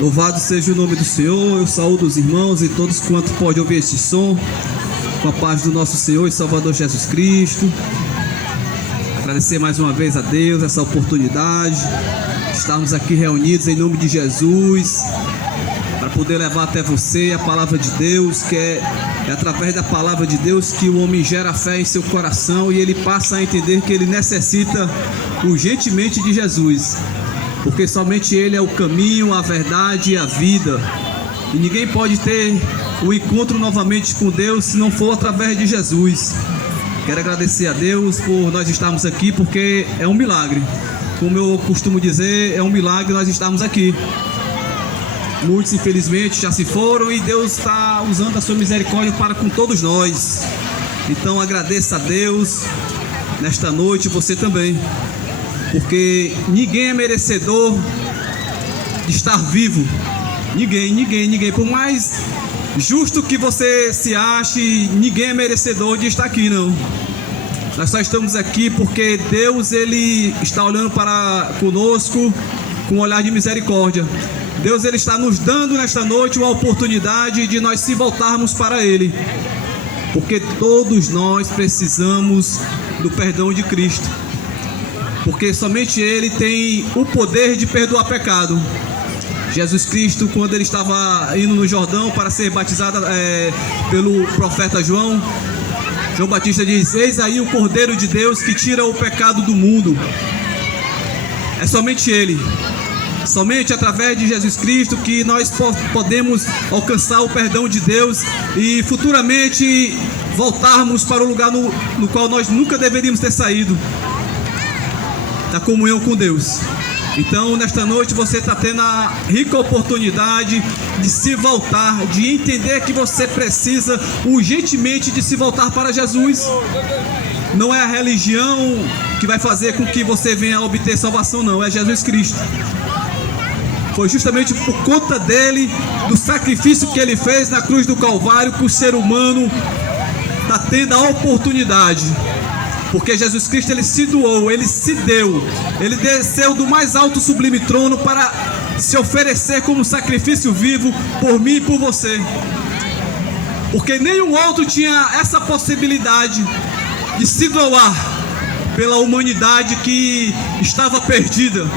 Louvado seja o nome do Senhor. Eu saúdo os irmãos e todos quanto podem ouvir este som, com a paz do nosso Senhor e Salvador Jesus Cristo. Agradecer mais uma vez a Deus essa oportunidade, estarmos aqui reunidos em nome de Jesus, para poder levar até você a palavra de Deus, que é através da palavra de Deus que o homem gera fé em seu coração e ele passa a entender que ele necessita urgentemente de Jesus, porque somente Ele é o caminho, a verdade e a vida, e ninguém pode ter o encontro novamente com Deus se não for através de Jesus. Quero agradecer a Deus por nós estarmos aqui, porque é um milagre. Como eu costumo dizer, é um milagre nós estarmos aqui. Muitos infelizmente já se foram e Deus está usando a sua misericórdia para com todos nós. Então agradeça a Deus nesta noite, você também, porque ninguém é merecedor de estar vivo. Ninguém. Por mais justo que você se ache, ninguém é merecedor de estar aqui, não. Nós só estamos aqui porque Deus, Ele está olhando para conosco com um olhar de misericórdia. Deus, Ele está nos dando nesta noite uma oportunidade de nós se voltarmos para Ele, porque todos nós precisamos do perdão de Cristo, porque somente Ele tem o poder de perdoar pecado. Jesus Cristo, quando Ele estava indo no Jordão para ser batizado pelo profeta João Batista diz: eis aí o Cordeiro de Deus que tira o pecado do mundo. É somente Ele, somente através de Jesus Cristo que nós podemos alcançar o perdão de Deus e futuramente voltarmos para o lugar no qual nós nunca deveríamos ter saído, da comunhão com Deus. Então, nesta noite você está tendo a rica oportunidade de se voltar, de entender que você precisa urgentemente de se voltar para Jesus. Não é a religião que vai fazer com que você venha a obter salvação, não, é Jesus Cristo. Foi justamente por conta dele, do sacrifício que ele fez na cruz do Calvário, que o ser humano está tendo a oportunidade. Porque Jesus Cristo, Ele se doou, Ele se deu, Ele desceu do mais alto sublime trono para se oferecer como sacrifício vivo por mim e por você. Porque nenhum outro tinha essa possibilidade de se doar pela humanidade que estava perdida,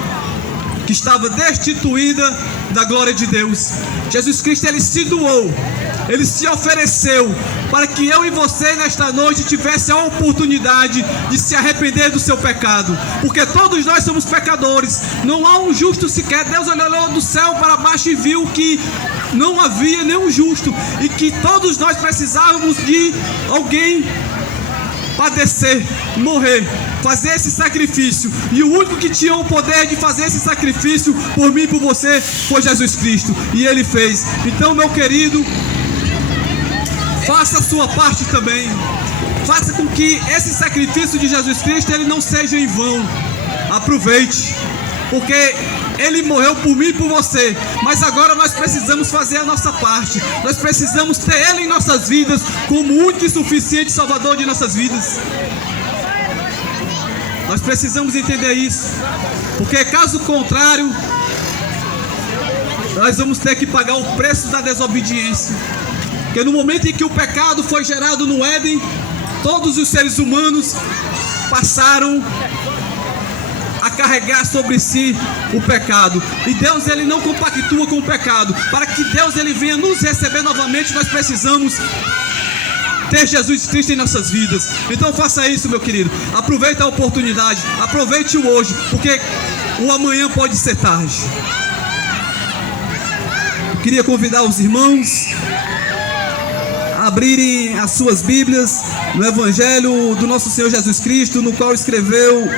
que estava destituída da glória de Deus. Jesus Cristo, Ele se doou, Ele se ofereceu para que eu e você nesta noite tivesse a oportunidade de se arrepender do seu pecado, porque todos nós somos pecadores, não há um justo sequer. Deus olhou do céu para baixo e viu que não havia nenhum justo, e que todos nós precisávamos de alguém padecer, morrer, fazer esse sacrifício, e o único que tinha o poder de fazer esse sacrifício por mim e por você foi Jesus Cristo, e Ele fez. Então, meu querido, faça a sua parte também, faça com que esse sacrifício de Jesus Cristo ele não seja em vão. Aproveite, porque Ele morreu por mim e por você, mas agora nós precisamos fazer a nossa parte. Nós precisamos ter Ele em nossas vidas como único e suficiente Salvador de nossas vidas. Nós precisamos entender isso, porque caso contrário nós vamos ter que pagar o preço da desobediência. Porque no momento em que o pecado foi gerado no Éden, todos os seres humanos passaram a carregar sobre si o pecado, e Deus ele não compactua com o pecado. Para que Deus ele venha nos receber novamente, nós precisamos ter Jesus Cristo em nossas vidas. Então faça isso, meu querido, aproveite a oportunidade, aproveite o hoje, porque o amanhã pode ser tarde. Eu queria convidar os irmãos a abrirem as suas Bíblias no Evangelho do nosso Senhor Jesus Cristo, no qual escreveu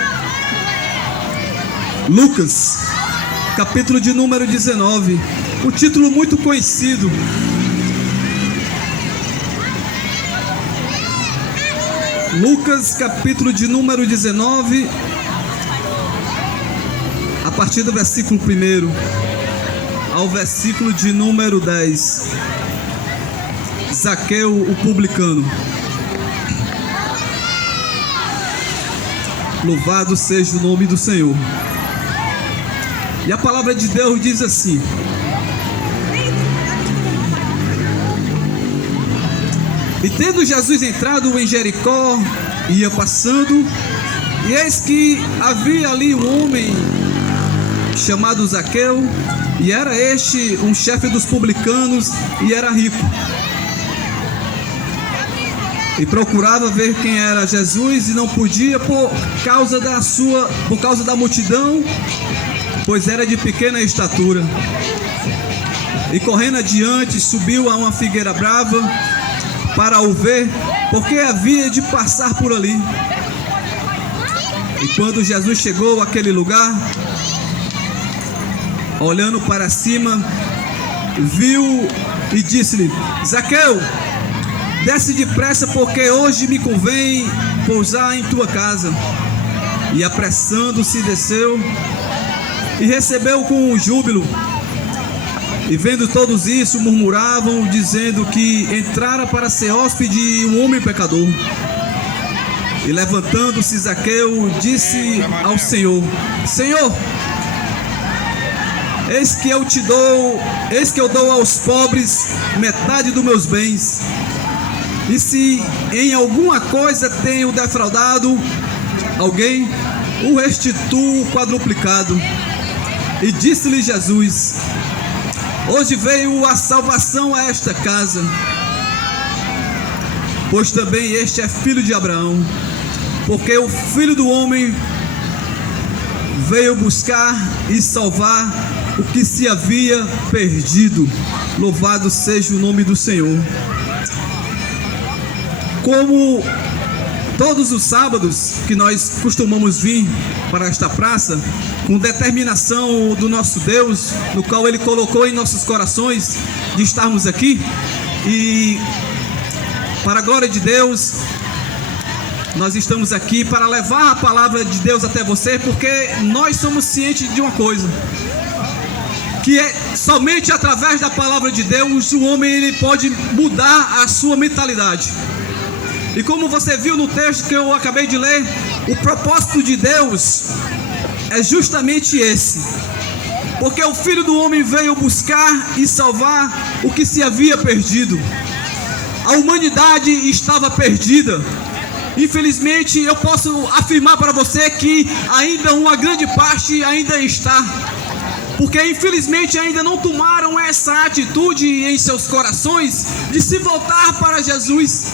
Lucas, capítulo de número 19, um título muito conhecido. Lucas, capítulo de número 19, a partir do versículo 1 ao versículo de número 10. Zaqueu, o publicano. Louvado seja o nome do Senhor. E a palavra de Deus diz assim: e tendo Jesus entrado em Jericó, ia passando, e eis que havia ali um homem chamado Zaqueu, e era este um chefe dos publicanos, e era rico. E procurava ver quem era Jesus, e não podia por causa da multidão, pois era de pequena estatura. E correndo adiante, subiu a uma figueira brava para o ver, porque havia de passar por ali. E quando Jesus chegou àquele lugar, olhando para cima, viu e disse-lhe: Zaqueu, desce depressa, porque hoje me convém pousar em tua casa. E apressando-se, desceu e recebeu com júbilo. E vendo todos isso, murmuravam, dizendo que entrara para ser hóspede um homem pecador. E levantando-se Zaqueu, disse ao Senhor: Senhor, eis que eu dou aos pobres metade dos meus bens. E se em alguma coisa tenho defraudado alguém, o restituo quadruplicado. E disse-lhe Jesus: hoje veio a salvação a esta casa, pois também este é filho de Abraão, porque o Filho do Homem veio buscar e salvar o que se havia perdido. Louvado seja o nome do Senhor. Como todos os sábados que nós costumamos vir para esta praça, com determinação do nosso Deus, no qual Ele colocou em nossos corações de estarmos aqui, e para a glória de Deus, nós estamos aqui para levar a palavra de Deus até você, porque nós somos cientes de uma coisa, que é somente através da palavra de Deus o homem ele pode mudar a sua mentalidade. E como você viu no texto que eu acabei de ler, o propósito de Deus é justamente esse, porque o Filho do Homem veio buscar e salvar o que se havia perdido. A humanidade estava perdida. Infelizmente, eu posso afirmar para você que ainda uma grande parte ainda está, porque infelizmente ainda não tomaram essa atitude em seus corações de se voltar para Jesus.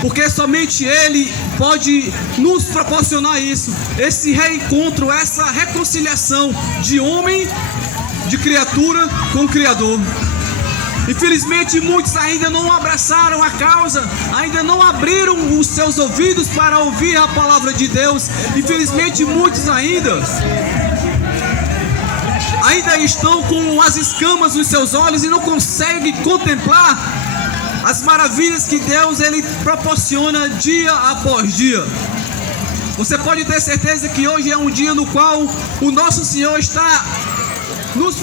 Porque somente Ele pode nos proporcionar isso, esse reencontro, essa reconciliação de homem, de criatura com o Criador. Infelizmente muitos ainda não abraçaram a causa, ainda não abriram os seus ouvidos para ouvir a palavra de Deus. Infelizmente muitos ainda estão com as escamas nos seus olhos e não conseguem contemplar as maravilhas que Deus ele proporciona dia após dia. Você pode ter certeza que hoje é um dia no qual o nosso Senhor está nos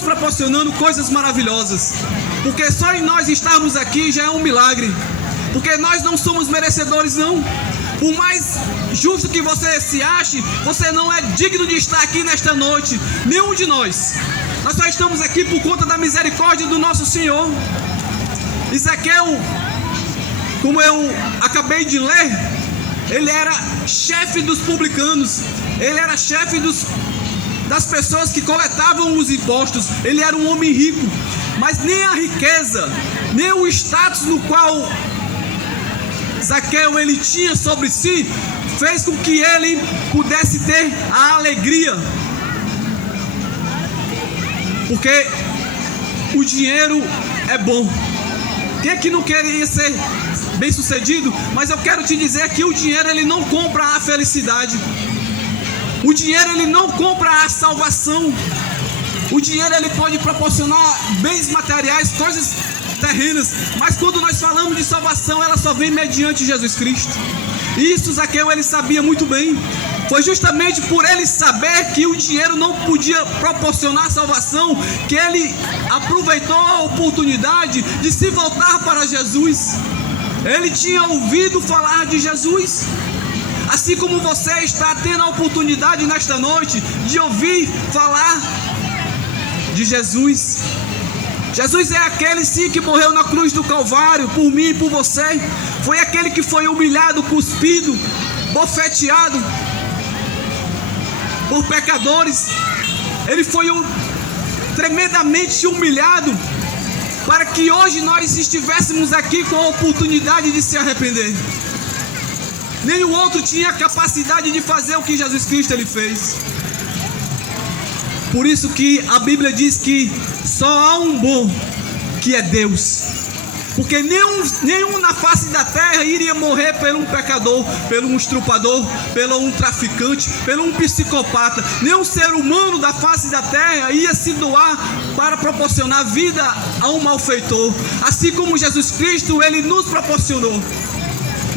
proporcionando coisas maravilhosas, porque só em nós estarmos aqui já é um milagre, porque nós não somos merecedores não. Por mais justo que você se ache, você não é digno de estar aqui nesta noite, nenhum de nós. Nós só estamos aqui por conta da misericórdia do nosso Senhor. E Zaqueu, como eu acabei de ler, ele era chefe dos publicanos, ele era chefe das pessoas que coletavam os impostos. Ele era um homem rico, mas nem a riqueza, nem o status no qual Zaqueu ele tinha sobre si, fez com que ele pudesse ter a alegria, porque o dinheiro é bom. Quem é que não queria ser bem sucedido? Mas eu quero te dizer que o dinheiro ele não compra a felicidade. O dinheiro ele não compra a salvação. O dinheiro ele pode proporcionar bens materiais, coisas terrenas, mas quando nós falamos de salvação, ela só vem mediante Jesus Cristo. E isso Zaqueu ele sabia muito bem. Foi justamente por ele saber que o dinheiro não podia proporcionar salvação que ele aproveitou a oportunidade de se voltar para Jesus. Ele tinha ouvido falar de Jesus. A Assim como você está tendo a oportunidade nesta noite de ouvir falar de Jesus. Jesus é aquele sim que morreu na cruz do Calvário por mim e por você. Foi aquele que foi humilhado, cuspido, bofeteado por pecadores. Ele foi tremendamente humilhado para que hoje nós estivéssemos aqui com a oportunidade de se arrepender. Nenhum outro tinha a capacidade de fazer o que Jesus Cristo ele fez. Por isso que a Bíblia diz que só há um bom, que é Deus. Porque nenhum na face da terra iria morrer por um pecador, por um estrupador, por um traficante, por um psicopata. Nenhum ser humano da face da terra ia se doar para proporcionar vida a um malfeitor. Assim como Jesus Cristo, ele nos proporcionou.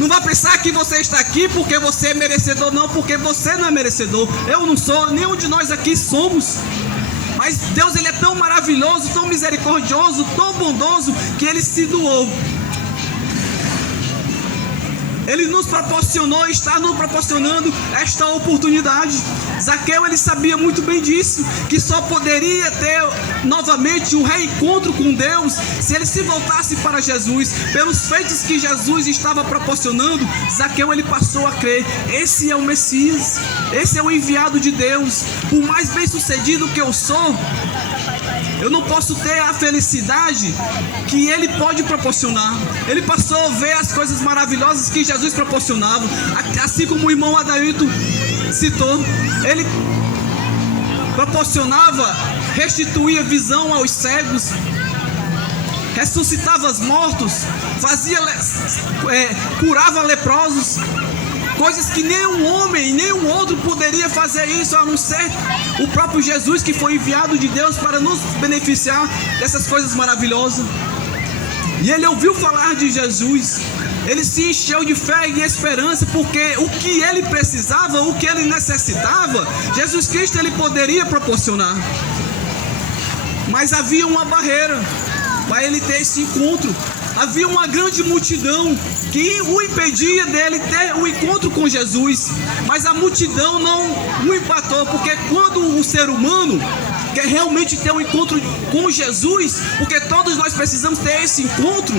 Não vá pensar que você está aqui porque você é merecedor, não, porque você não é merecedor. Eu não sou, nenhum de nós aqui somos. Mas Deus, ele é tão maravilhoso, tão misericordioso, tão bondoso, que ele se doou. Ele nos proporcionou, está nos proporcionando esta oportunidade. Zaqueu, ele sabia muito bem disso, que só poderia ter novamente um reencontro com Deus se ele se voltasse para Jesus. Pelos feitos que Jesus estava proporcionando, Zaqueu, ele passou a crer: esse é o Messias, esse é o enviado de Deus. Por mais bem sucedido que eu sou, eu não posso ter a felicidade que ele pode proporcionar. Ele passou a ver as coisas maravilhosas que Jesus proporcionava. Assim como o irmão Adailton citou, ele proporcionava, restituía visão aos cegos, ressuscitava os mortos, curava leprosos. Coisas que nenhum homem, nenhum outro poderia fazer isso, a não ser o próprio Jesus, que foi enviado de Deus para nos beneficiar dessas coisas maravilhosas. E ele ouviu falar de Jesus, ele se encheu de fé e esperança, porque o que ele precisava, o que ele necessitava, Jesus Cristo ele poderia proporcionar. Mas havia uma barreira para ele ter esse encontro. Havia uma grande multidão que o impedia dele ter o encontro com Jesus. Mas a multidão não o empatou, porque quando o ser humano quer realmente ter um encontro com Jesus, porque todos nós precisamos ter esse encontro,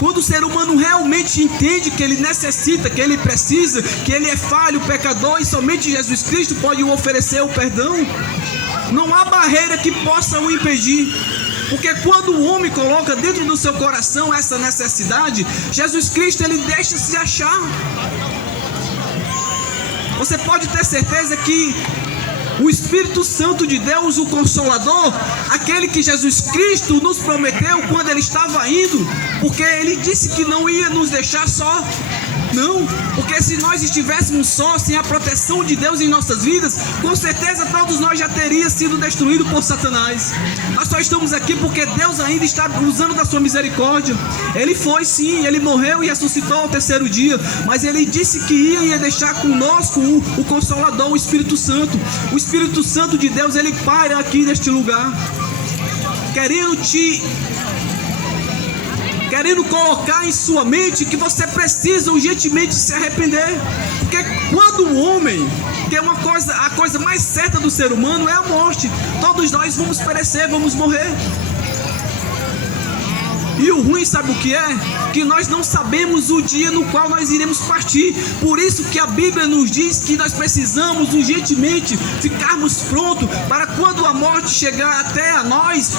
quando o ser humano realmente entende que ele necessita, que ele precisa, que ele é falho, pecador, e somente Jesus Cristo pode o oferecer o perdão, não há barreira que possa o impedir. Porque quando o homem coloca dentro do seu coração essa necessidade, Jesus Cristo ele deixa se achar. Você pode ter certeza que o Espírito Santo de Deus, o Consolador, aquele que Jesus Cristo nos prometeu quando ele estava indo, porque ele disse que não ia nos deixar só. Não, porque se nós estivéssemos só, sem a proteção de Deus em nossas vidas, com certeza todos nós já teríamos sido destruídos por Satanás. Nós só estamos aqui porque Deus ainda está usando da sua misericórdia. Ele foi sim, ele morreu e ressuscitou ao terceiro dia, mas ele disse que ia deixar conosco o Consolador, o Espírito Santo. O Espírito Santo de Deus, ele paira aqui neste lugar, querendo colocar em sua mente que você precisa urgentemente se arrepender. Porque quando o homem, que é a coisa mais certa do ser humano é a morte, todos nós vamos perecer, vamos morrer. E o ruim, sabe o que é? Que nós não sabemos o dia no qual nós iremos partir. Por isso que a Bíblia nos diz que nós precisamos urgentemente ficarmos prontos para quando a morte chegar até a nós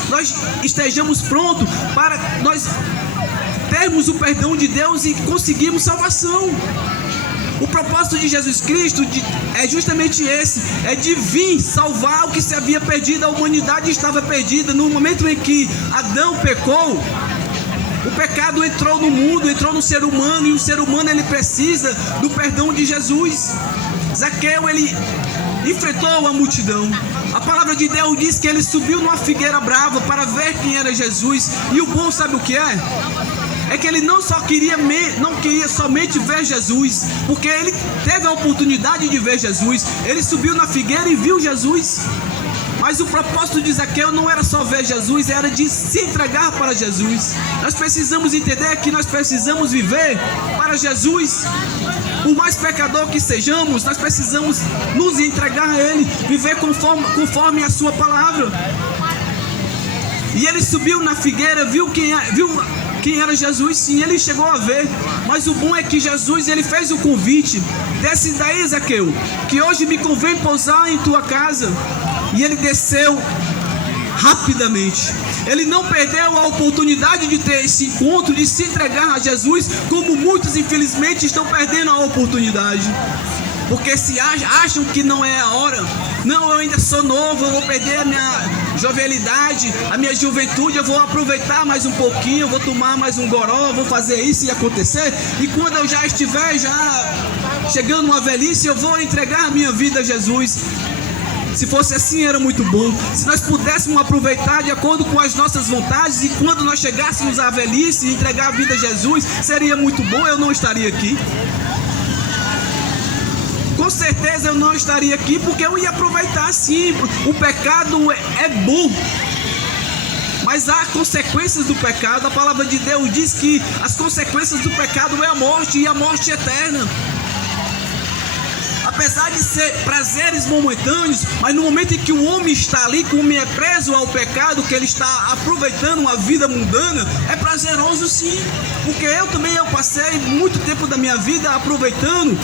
estejamos prontos para nós termos o perdão de Deus e conseguirmos salvação. O propósito de Jesus Cristo é justamente esse, é de vir salvar o que se havia perdido. A humanidade estava perdida. No momento em que Adão pecou, o pecado entrou no mundo, entrou no ser humano, e o ser humano ele precisa do perdão de Jesus. Zaqueu ele enfrentou a multidão. A palavra de Deus diz que ele subiu numa figueira brava para ver quem era Jesus. E o bom, sabe o que é? É que ele não queria somente ver Jesus, porque ele teve a oportunidade de ver Jesus. Ele subiu na figueira e viu Jesus. Mas o propósito de Zaqueu não era só ver Jesus, era de se entregar para Jesus. Nós precisamos entender que nós precisamos viver para Jesus. Por mais pecador que sejamos, nós precisamos nos entregar a Ele, viver conforme a sua palavra. E ele subiu na figueira, viu quem era Jesus, sim, ele chegou a ver. Mas o bom é que Jesus, ele fez o convite: desce daí, Zaqueu, que hoje me convém pousar em tua casa. E ele desceu rapidamente. Ele não perdeu a oportunidade de ter esse encontro, de se entregar a Jesus, como muitos infelizmente estão perdendo a oportunidade, porque se acham que não é a hora. Não, eu ainda sou novo, eu vou perder a minha jovialidade, a minha juventude, eu vou aproveitar mais um pouquinho, eu vou tomar mais um goró, vou fazer isso e acontecer, e quando eu já estiver chegando uma velhice, eu vou entregar a minha vida a Jesus. Se fosse assim, era muito bom. Se nós pudéssemos aproveitar de acordo com as nossas vontades, e quando nós chegássemos à velhice e entregar a vida a Jesus, seria muito bom. Eu não estaria aqui. Com certeza eu não estaria aqui, porque eu ia aproveitar sim. O pecado é bom, mas há consequências do pecado. A palavra de Deus diz que as consequências do pecado é a morte, e a morte eterna. Apesar de ser prazeres momentâneos, mas no momento em que o homem está ali, que o homem é preso ao pecado, que ele está aproveitando uma vida mundana, é prazeroso sim, porque eu passei muito tempo da minha vida aproveitando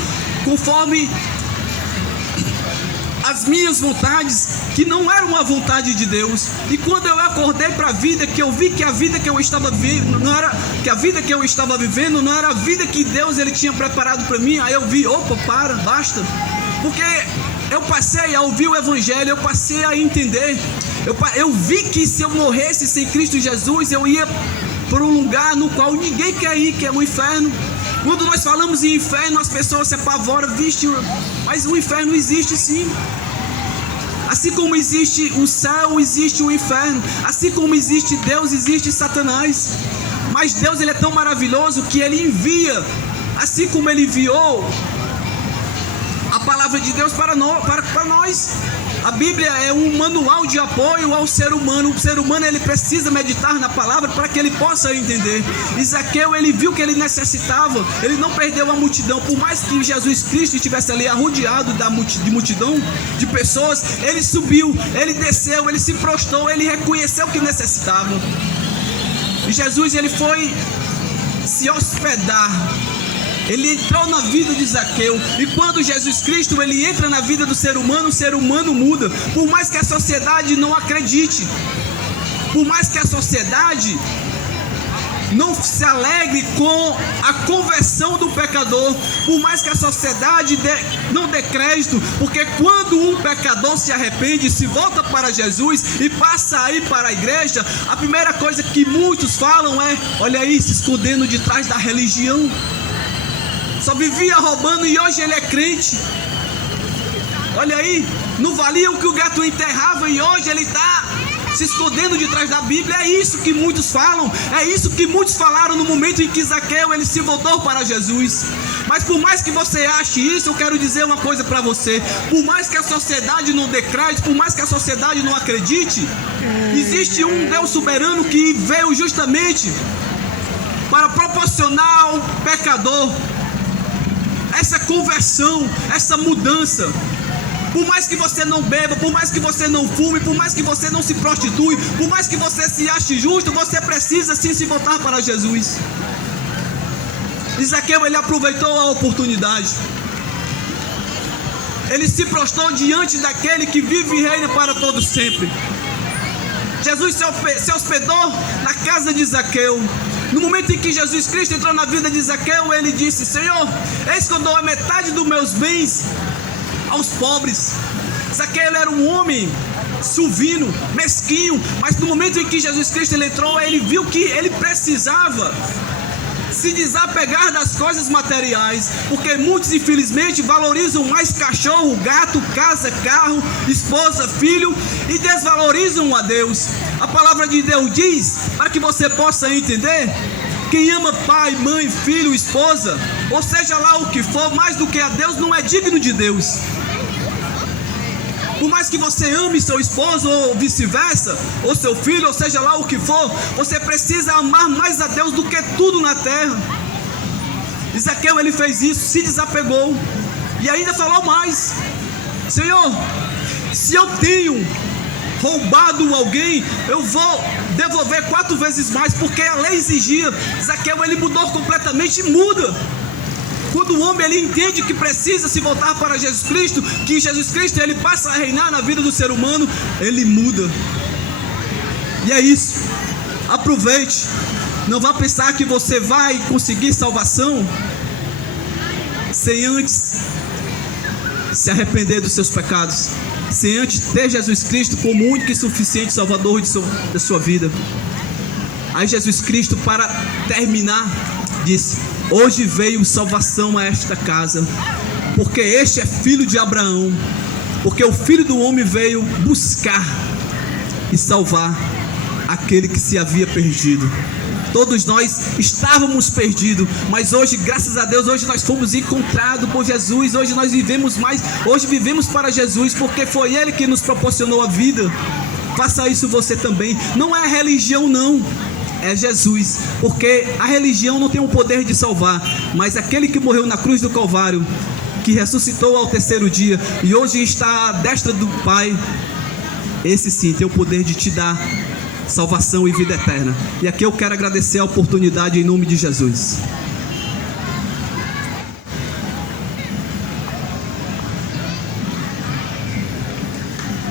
conforme as minhas vontades, que não eram a vontade de Deus. E quando eu acordei para a vida, que eu vi que a vida que eu estava vivendo não era a vida que Deus ele tinha preparado para mim, aí eu vi, basta. Porque eu passei a ouvir o evangelho, eu passei a entender, eu vi que se eu morresse sem Cristo Jesus, eu ia para um lugar no qual ninguém quer ir, que é o inferno. Quando nós falamos em inferno, as pessoas se apavoram, mas o inferno existe sim. Assim como existe o céu, existe o inferno. Assim como existe Deus, existe Satanás. Mas Deus ele é tão maravilhoso que ele envia, assim como ele enviou a palavra de Deus para nós. A Bíblia é um manual de apoio ao ser humano. O ser humano ele precisa meditar na palavra para que ele possa entender. Zaqueu ele viu que ele necessitava, ele não perdeu a multidão. Por mais que Jesus Cristo estivesse ali arrodeado de multidão de pessoas, ele subiu, ele desceu, ele se prostrou, ele reconheceu que necessitava. E Jesus ele foi se hospedar. Ele entrou na vida de Zaqueu. E quando Jesus Cristo ele entra na vida do ser humano, o ser humano muda. Por mais que a sociedade não acredite, por mais que a sociedade não se alegre com a conversão do pecador, por mais que a sociedade não dê crédito, porque quando um pecador se arrepende, se volta para Jesus e passa a ir para a igreja, a primeira coisa que muitos falam é: olha aí, se escondendo de trás da religião, só vivia roubando e hoje ele é crente. Olha aí, não valia o que o gato enterrava e hoje ele está se escondendo de trás da Bíblia. É isso que muitos falam, é isso que muitos falaram no momento em que Zaqueu ele se voltou para Jesus. Mas por mais que você ache isso, eu quero dizer uma coisa para você: por mais que a sociedade não dê crédito, por mais que a sociedade não acredite, existe um Deus soberano que veio justamente para proporcionar ao pecador essa conversão, essa mudança. Por mais que você não beba, por mais que você não fume, por mais que você não se prostitui, por mais que você se ache justo, você precisa sim se voltar para Jesus. Zaqueu ele aproveitou a oportunidade. Ele se prostrou diante daquele que vive e reina para todo sempre. Jesus se hospedou na casa de Zaqueu. No momento em que Jesus Cristo entrou na vida de Zaqueu, ele disse: Senhor, eis que eu dou a metade dos meus bens aos pobres. Zaqueu era um homem suvino, mesquinho, mas no momento em que Jesus Cristo ele entrou, ele viu que ele precisava se desapegar das coisas materiais, porque muitos infelizmente valorizam mais cachorro, gato, casa, carro, esposa, filho e desvalorizam a Deus. A palavra de Deus diz, para que você possa entender: quem ama pai, mãe, filho, esposa, ou seja lá o que for, mais do que a Deus, não é digno de Deus. Por mais que você ame seu esposo ou vice-versa, ou seu filho, ou seja lá o que for, você precisa amar mais a Deus do que tudo na terra. Zaqueu, ele fez isso, se desapegou e ainda falou mais: Senhor, se eu tenho roubado alguém, eu vou devolver 4 vezes mais, porque a lei exigia. Zaqueu, ele mudou completamente, e muda. Quando o homem ele entende que precisa se voltar para Jesus Cristo, que Jesus Cristo ele passa a reinar na vida do ser humano, ele muda. E é isso. Aproveite. Não vá pensar que você vai conseguir salvação sem antes se arrepender dos seus pecados, sem antes ter Jesus Cristo como único e suficiente Salvador da sua vida. Aí Jesus Cristo, para terminar, disse: hoje veio salvação a esta casa, porque este é filho de Abraão, porque o Filho do Homem veio buscar e salvar aquele que se havia perdido. Todos nós estávamos perdidos, mas hoje, graças a Deus, hoje nós fomos encontrados por Jesus. Hoje nós vivemos mais, hoje vivemos para Jesus, porque foi Ele que nos proporcionou a vida. Faça isso você também. Não é a religião, não, é Jesus, porque a religião não tem o poder de salvar, mas aquele que morreu na cruz do Calvário, que ressuscitou ao 3º dia e hoje está à destra do Pai, esse sim tem o poder de te dar salvação e vida eterna. E aqui eu quero agradecer a oportunidade em nome de Jesus.